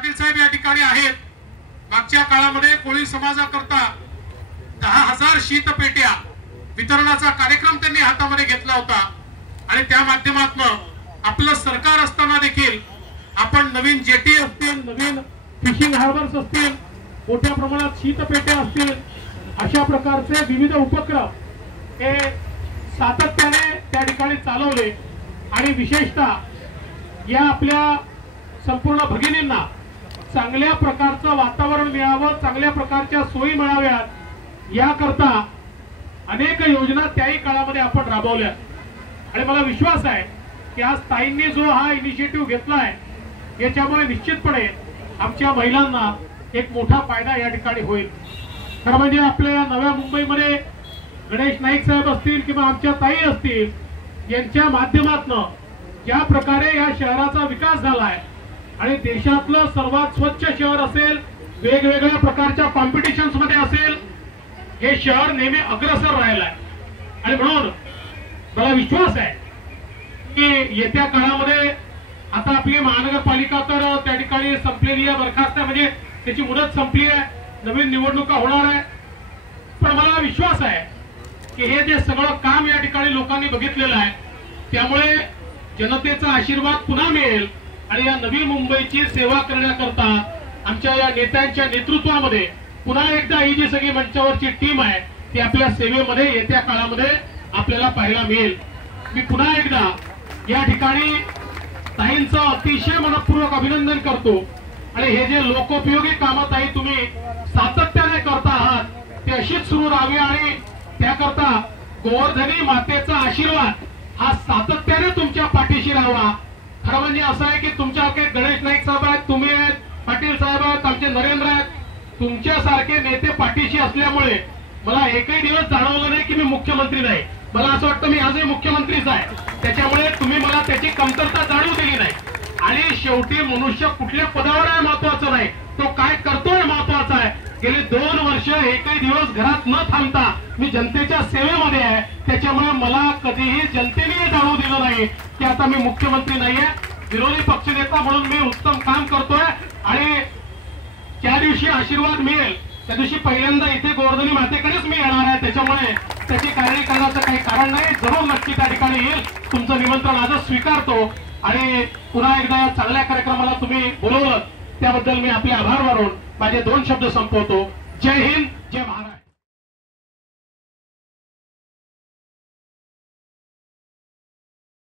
पाटील साहेब या ठिकाणी आहेत। मागच्या काळामध्ये कोळी समाजाकरता 10,000 शीतपेट्या वितरणाचा कार्यक्रम त्यांनी हातामध्ये घेतला होता आणि त्या माध्यमातून आपलं सरकार असताना देखील आपण नवीन जेटी असतील, नवीन फिशिंग हार्बर्स असतील, मोठ्या प्रमाणात शीतपेट्या असतील, अशा प्रकारचे विविध उपक्रम हे सातत्याने त्या ठिकाणी चालवले आणि विशेषतः या आपल्या संपूर्ण भगिनींना चांगल्या प्रकारचं वातावरण मिळावं, चांगल्या प्रकारच्या सोयी मिळाव्यात याकरता अनेक योजना त्याही काळामध्ये आपण राबवल्या आणि मला विश्वास आहे की आज ताईंनी जो हा इनिशिएटिव्ह घेतलाय याच्यामुळे निश्चितपणे आमच्या महिलांना एक मोठा फायदा या ठिकाणी होईल। खरं म्हणजे आपल्या नव्या मुंबईमध्ये गणेश नाईक साहेब असतील किंवा आमच्या ताई असतील यांच्या माध्यमातून ज्या प्रकारे या शहराचा विकास झालाय आणि देशातलं सर्वात स्वच्छ शहर असेल, वेगवेगळ्या प्रकारच्या कॉम्पिटिशन्स मध्ये असेल, हे शहर नेहमी अग्रेसर राहिलाय आणि म्हणून मला विश्वास आहे की येत्या काळामध्ये आता आपली महानगरपालिका तर त्या ठिकाणी संपलेली आहे, बरखास्त आहे, म्हणजे त्याची मुदत संपली आहे, नवीन निवडणुका होणार आहे, पण मला विश्वास आहे की हे जे सगळं काम या ठिकाणी लोकांनी बघितलेलं आहे त्यामुळे जनतेचा आशीर्वाद पुन्हा मिळेल आणि या नवी मुंबईची सेवा करण्याकरता आमच्या या नेत्यांच्या नेतृत्वामध्ये पुन्हा एकदा ही जी सगळी मंचावरची टीम आहे ती आपल्या सेवेमध्ये येत्या काळामध्ये आपल्याला पाहायला मिळेल। मी पुन्हा एकदा या ठिकाणी ताईंचं अतिशय मनपूर्वक अभिनंदन करतो आणि हे जे लोकोपयोगी कामं ताई तुम्ही सातत्याने करता आहात ते अशीच सुरू राहावी आणि त्याकरता गोवर्धनी मातेचा आशीर्वाद हा सातत्याने तुमच्या पाठीशी राहावा। खरं म्हणजे असं आहे की तुमच्यासारखे गणेश नाईक साहेब आहेत, तुम्ही आहेत, पाटील साहेब आहेत, आमचे नरेंद्र आहेत, तुमच्यासारखे नेते पाठीशी असल्यामुळे मला एकही दिवस जाणवलं नाही की मी मुख्यमंत्री नाही। मला असं वाटतं मी आजही मुख्यमंत्रीच आहे, त्याच्यामुळे तुम्ही मला त्याची कमतरता जाणवू दिली नाही आणि शेवटी मनुष्य कुठल्या पदावर आहे महत्वाचं नाही, तो काय करतोय महत्वाचा आहे। गेले 2 वर्ष एकही दिवस घरात न थांबता मी जनतेच्या सेवेमध्ये आहे, त्याच्यामुळे मला कधीही जनतेने जाणवू दिलं नाही की आता मी मुख्यमंत्री नाहीये, विरोधी पक्षनेता म्हणून मी उत्तम काम करतोय आणि ज्या दिवशी आशीर्वाद मिळेल त्या दिवशी पहिल्यांदा इथे गोवर्धनी मातेकडेच मी येणार आहे, त्याच्यामुळे त्याची कारणी करण्याचं काही कारण नाही, जरूर नक्की त्या ठिकाणी येईल। तुमचं निमंत्रण आजच स्वीकारतो आणि पुन्हा एकदा या चांगल्या कार्यक्रमाला तुम्ही बोलवलं त्याबद्दल मी आपले आभार मानून माझे 2 शब्द संपवतो। जय हिंद, जय महाराष्ट्र।